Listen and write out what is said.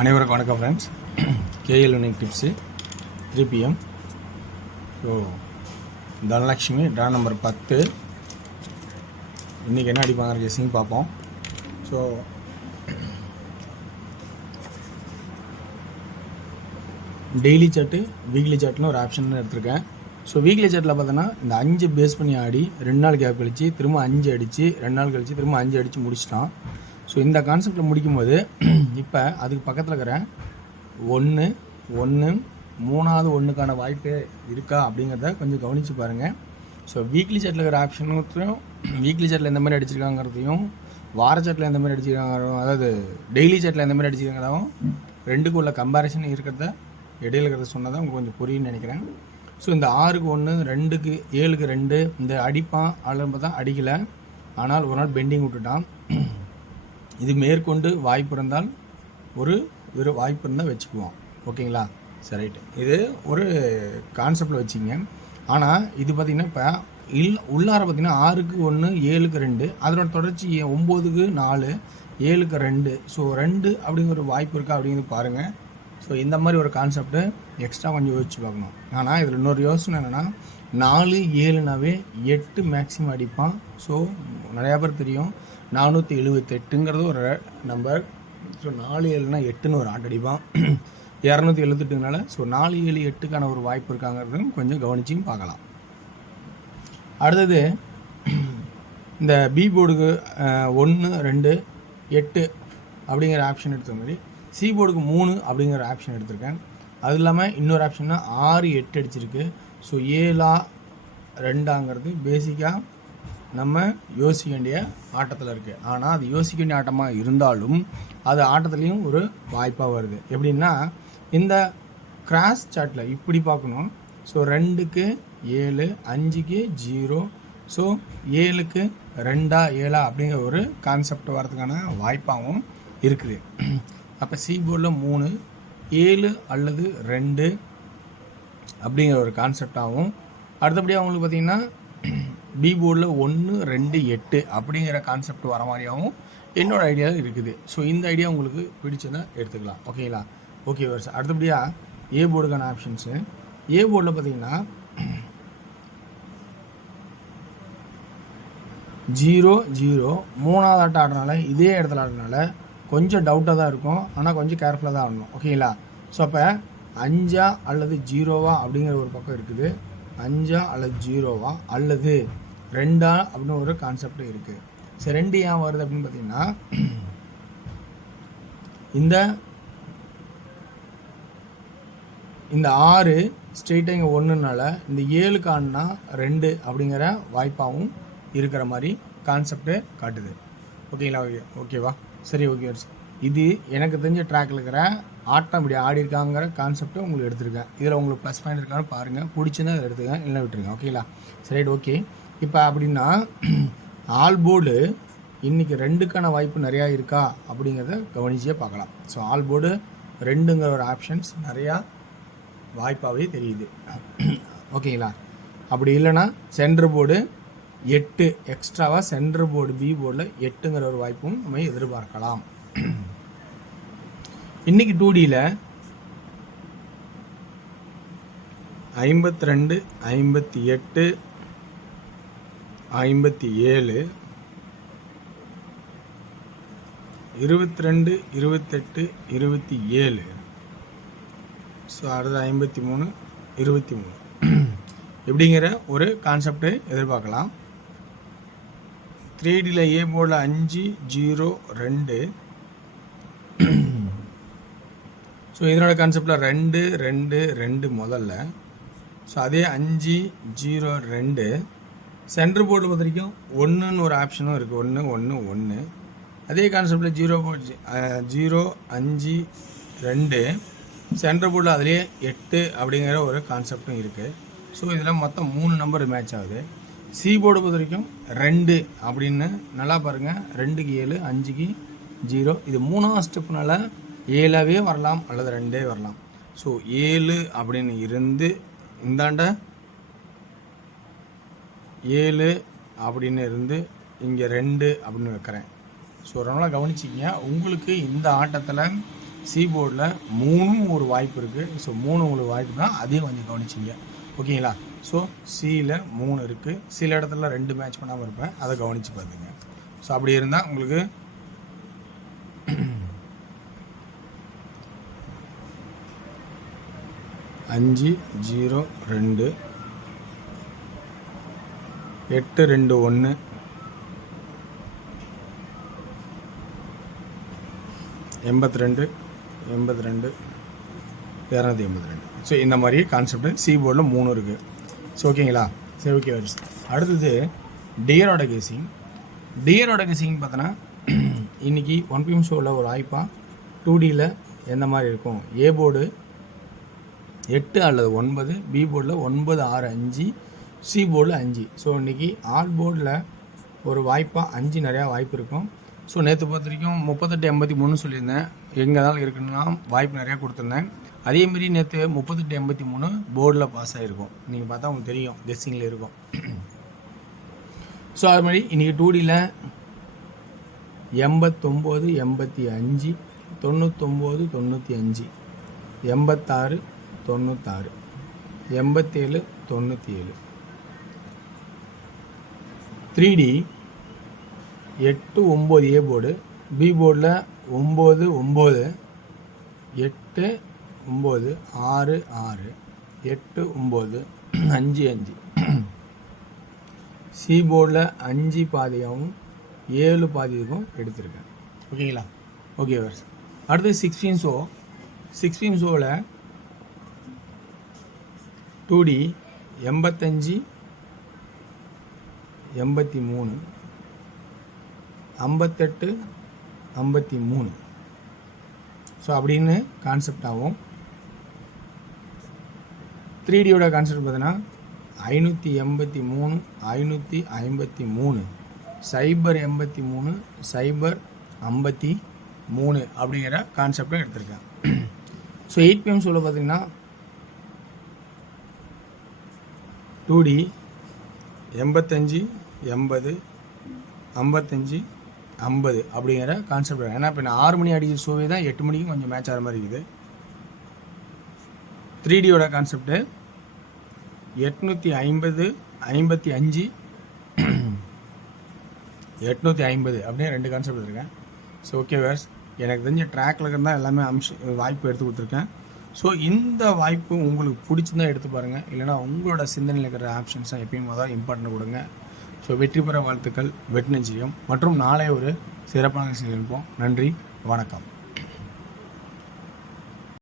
அனைவருக்கும் வணக்கம் friends. KL winning tips 3 PM. So Dhanalakshmi draw number 10. இன்றைக்கி என்ன அடிப்பாங்க கெஸ்ஸிங் பார்ப்போம். ஸோ டெய்லி சார்ட்டு வீக்லி சார்ட்னு ஒரு ஆப்ஷன் எடுத்திருக்கேன். ஸோ வீக்லி சார்ட்டில் பார்த்தோன்னா இந்த 5 பேஸ் பண்ணி ஆடி 2 நாள் கேப் கழித்து திரும்ப 5 அடித்து 2 நாள் கழித்து திரும்ப 5 அடித்து முடிச்சிட்டான். ஸோ இந்த கான்செப்டில் முடிக்கும்போது இப்போ அதுக்கு பக்கத்தில் இருக்கிற 1 3வது 1க்கான வாய்ப்பு இருக்கா அப்படிங்கிறத கொஞ்சம் கவனித்து பாருங்கள். ஸோ வீக்லி சார்ட்டில் இருக்கிற ஆப்ஷனுக்கும் வீக்லி சார்ட்டில் எந்த மாதிரி அடிச்சிருக்காங்கிறதையும் வார சார்ட்டில் எந்த மாதிரி அடிச்சிருக்காங்க, அதாவது டெய்லி சார்ட்டில் எந்த மாதிரி அடிச்சிருக்காங்கிறதாவும் ரெண்டுக்கு உள்ள கம்பேரிசன் இருக்கிறத இடையில இருக்கிறத சொன்னதான் உங்களுக்கு கொஞ்சம் புரியுன்னு நினைக்கிறேன். ஸோ இந்த 6க்கு 1 2க்கு 7க்கு 2 இந்த அடிப்பான் அளவு தான் அடிக்கலை, ஆனால் ஒரு நாள் பெண்டிங் விட்டுட்டான். இது மேற்கொண்டு வாய்ப்பு இருந்தால் ஒரு வாய்ப்பு இருந்தால் வச்சுக்குவோம். ஓகேங்களா? சரி, ரைட்டு. இது ஒரு கான்செப்டில் வச்சிங்க. ஆனால் இது பார்த்திங்கன்னா இப்போ உள்ளார பார்த்திங்கன்னா 6க்கு 1 7க்கு 2 அதனோட தொடர்ச்சி 9க்கு 4 7க்கு 2. ஸோ 2 அப்படிங்கிற ஒரு வாய்ப்பு இருக்கா அப்படிங்கிறது பாருங்கள். ஸோ இந்த மாதிரி ஒரு கான்செப்ட்டு எக்ஸ்ட்ரா கொஞ்சம் யோசிச்சு பார்க்கணும். ஆனால் இதில் இன்னொரு யோசனை என்னென்னா 4 7னாவே 8 மேக்ஸிமம் அடிப்பான். ஸோ நிறையா பேர் தெரியும் 478ங்கிறது ஒரு நம்பர். ஸோ 4 7னா 8ன்னு ஒரு ஆட் அடிப்பான் 278னால. ஸோ 4 7 8க்கான ஒரு வாய்ப்பு இருக்காங்கிறதும் கொஞ்சம் கவனிச்சும் பார்க்கலாம். அடுத்தது இந்த பி போர்டுக்கு 1 2 8 அப்படிங்கிற ஆப்ஷன் எடுத்த மாதிரி சி போர்டுக்கு 3 அப்படிங்கிற ஆப்ஷன் எடுத்திருக்கேன். அது இல்லாமல் இன்னொரு ஆப்ஷன்னா 6 8 அடிச்சிருக்கு. ஸோ 7 2ங்கிறது பேசிக்காக நம்ம யோசிக்க வேண்டிய ஆட்டத்தில் இருக்குது. ஆனால் அது யோசிக்க வேண்டிய ஆட்டமாக இருந்தாலும் அது ஆட்டத்துலேயும் ஒரு வாய்ப்பாக வருது. எப்படின்னா இந்த கிராஸ் சார்ட்டில் இப்படி பார்க்கணும். ஸோ 2க்கு 7 5க்கு 0. ஸோ 7க்கு 2 7 அப்படிங்கிற ஒரு கான்செப்ட் வரதுக்கான வாய்ப்பாகவும் இருக்குது. அப்போ சி போர்டில் 3 7 அல்லது 2 அப்படிங்கிற ஒரு கான்செப்டாகவும், அடுத்தபடியாக அவங்களுக்கு பார்த்திங்கன்னா பி போர்டில் 1 2 8 அப்படிங்கிற கான்செப்ட் வர மாதிரியாகவும் என்னோடய ஐடியா இருக்குது. ஸோ இந்த ஐடியா உங்களுக்கு பிடிச்சதை எடுத்துக்கலாம். ஓகேங்களா? ஓகே வர்ஸ். அடுத்தபடியாக ஏ போர்டுக்கான ஆப்ஷன்ஸு. ஏ போர்டில் பார்த்திங்கன்னா 0 0 3வது ஆட்டம் ஆடுறதுனால இதே இடத்துல ஆடுறதுனால கொஞ்சம் டவுட்டாக தான் இருக்கும். ஆனால் கொஞ்சம் கேர்ஃபுல்லாக தான் ஆடணும். ஓகேங்களா? ஸோ அப்போ 5 அல்லது 0 அப்படிங்கிற ஒரு பக்கம் இருக்குது. 5 அல்லது 0 அல்லது 2 அப்படின்னு ஒரு கான்செப்ட் இருக்குது. சரி, 2 ஏன் வருது அப்படின்னு பார்த்தீங்கன்னா இந்த 6 ஸ்ட்ரெயிட்டாக இங்கே 1னால இந்த 7க்கு ஆடினா 2 அப்படிங்கிற வாய்ப்பாகவும் இருக்கிற மாதிரி கான்செப்டு காட்டுது. ஓகேங்களா? ஓகேவா? சரி, ஓகே. இது எனக்கு தெரிஞ்ச ட்ராக்கில் இருக்கிற ஆட்டம் இப்படி ஆடி இருக்காங்கிற கான்செப்டை உங்களுக்கு எடுத்துருக்கேன். இதில் உங்களுக்கு ப்ளஸ் பாயிண்ட் இருக்கான்னு பாருங்கள். பிடிச்சிருந்தா அதை எடுத்துக்கங்க, இல்லை விட்டுருங்க. ஓகேங்களா? சரி, ஓகே. இப்போ அப்படின்னா ஆல் போர்டு இன்றைக்கி 2க்கான வாய்ப்பு நிறையா இருக்கா அப்படிங்கிறத கவனிச்சே பார்க்கலாம். ஸோ ஆல் போர்டு 2ங்கிற ஒரு ஆப்ஷன்ஸ் நிறையா வாய்ப்பாகவே தெரியுது. ஓகேங்களா? அப்படி இல்லைன்னா சென்டர் போர்டு 8 எக்ஸ்ட்ராவாக சென்டர் போர்டு பி போர்டில் 8ங்கிற ஒரு வாய்ப்பும் நம்ம எதிர்பார்க்கலாம். இன்றைக்கி 2Dயில் 52 58 57 22 28 27. ஸோ அடுத்து 53 23 இப்படிங்கிற ஒரு கான்செப்டு எதிர்பார்க்கலாம். 3Dயில் ஏ போர்டில் 5 0 2. ஸோ இதனோட கான்செப்டில் 2 2 2 முதல்ல. ஸோ அதே 5 0 2. சென்டர் போர்டில் பொறுத்த வரைக்கும் 1ன்னு ஒரு ஆப்ஷனும் இருக்குது. 1 1 1. அதே கான்செப்டில் 0 5 2. சென்டர் போர்டில் அதிலே 8 அப்படிங்கிற ஒரு கான்செப்டும் இருக்குது. ஸோ இதில் மொத்தம் 3 நம்பர் மேட்ச் ஆகுது. சி போர்டு பொறுத்த வரைக்கும் 2 அப்படின்னு நல்லா பாருங்கள். 2க்கு 7 5க்கு 0. இது 3வது ஸ்டெப்னால 7ஆவே வரலாம் அல்லது 2 வரலாம். ஸோ 7 அப்படின்னு இருந்து இந்தாண்ட 7 அப்படின்னு இருந்து இங்கே 2 அப்படின்னு வைக்கிறேன். ஸோ அதனால் கவனிச்சிங்க. உங்களுக்கு இந்த ஆட்டத்தில் சி போர்டில் 3 ஒரு வாய்ப்பு இருக்குது. ஸோ 3 உங்களுக்கு வாய்ப்பு தான், அதையும் கொஞ்சம் கவனிச்சிங்க. ஓகேங்களா? ஸோ சியில் 3 இருக்குது. சில இடத்துல 2 மேட்ச் பண்ணாமல் இருப்பேன், அதை கவனித்து பார்த்துங்க. ஸோ அப்படி இருந்தால் உங்களுக்கு 5-0-2 8-2-1 82 282. ஸோ இந்த மாதிரி கான்செப்ட் சி போர்டில் 3 இருக்குது. ஸோ ஓகேங்களா? சரி, ஓகே. அடுத்தது டியரோட கேசிங். டியரோட கேசிங் பார்த்தோன்னா இன்றைக்கி 1 PM ஷோவில் ஒரு வாய்ப்பாக 2Dயில் எந்த மாதிரி இருக்கும்? ஏ போர்டு 8 அல்லது 9, பி போர்டில் 9, 6, 5, சி போர்டில் 5. ஸோ இன்றைக்கி ஆல் போர்டில் ஒரு வாய்ப்பாக 5 நிறையா வாய்ப்பு இருக்கும். ஸோ நேற்று பொறுத்த வரைக்கும் 38-83 சொல்லியிருந்தேன். எங்கே தான் இருக்குன்னா வாய்ப்பு நிறையா கொடுத்துருந்தேன். அதேமாரி நேற்று 38-83 போர்டில் பாஸ் ஆகிருக்கும். நீங்கள் பார்த்தா உங்களுக்கு தெரியும், கெஸ்ஸிங்கில் இருக்கும். ஸோ அது மாதிரி இன்றைக்கி 2Dயில் 89, 85, 99, 95, 86, 96, 87, 97. 3D 8, 9 ஏ போர்டு, பி போர்டில் 9, 9, 8, 9, 6, 6, 8, 9, 5, 5. சி போர்டில் 5 பாதியாகவும் 7 பாதிக்கும் எடுத்திருக்கேன். ஓகேங்களா? ஓகே வர்ஸ். அடுத்து 16 ஷோ. 16 ஷோவில் 2D 85, 83, 58, 53. ஸோ அப்படின்னு கான்செப்ட் ஆகும். 3Dயோட கான்செப்ட் பார்த்தீங்கன்னா 583, 553, 083, 053 அப்படிங்கிற கான்செப்டை எடுத்திருக்கேன். ஸோ 8 PM ஷோவில் பார்த்தீங்கன்னா 2D 85, 80, 55, 50 அப்படிங்கிற கான்செப்ட். ஏன்னா இப்போ நான் 6 மணி அடிக்கிற ஷோவே தான் 8 மணிக்கு கொஞ்சம் மேட்ச் ஆகிற மாதிரி இருக்குது. 3Dயோட கான்செப்டு 850, 55, 850 அப்படியே 2 கான்செப்ட் எடுத்திருக்கேன். ஸோ ஓகே வேர்ஸ், எனக்கு தெரிஞ்ச ட்ராக்கில் இருந்தால் எல்லாமே வாய்ப்பு எடுத்து கொடுத்துருக்கேன். ஸோ இந்த வாய்ப்பு உங்களுக்கு பிடிச்சிருந்தா எடுத்து பாருங்கள். இல்லைனா உங்களோட சிந்தனையில் இருக்கிற ஆப்ஷன்ஸை எப்பயும் தான் இம்பார்ட்டன்ட் கொடுங்க. ஸோ வெற்றி பெற வாழ்த்துக்கள். வெற்றி நிச்சயம். மற்றும் நாளை ஒரு சிறப்பான விஷயம் இருப்போம். நன்றி, வணக்கம்.